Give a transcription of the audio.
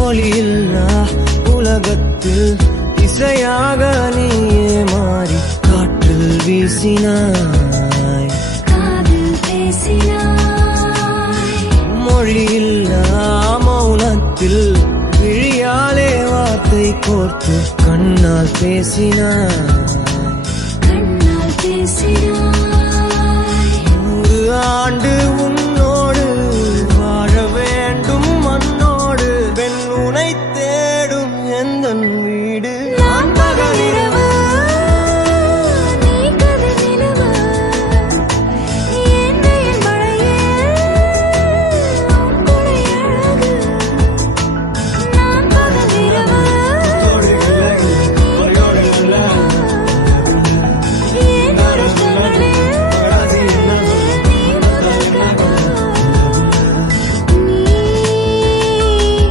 ஒளியில்லா உலகத்தில் இசையாக நீயே மாறி காற்றில் வீசினாய், காதில் பேசினாய். மொழியில்லா மௌனத்தில் விழியாலே வார்த்தை கோர்த்து கண்ணால் பேசினாய், கண்ணால் பேசினாய். 100 ஆண்டு உன்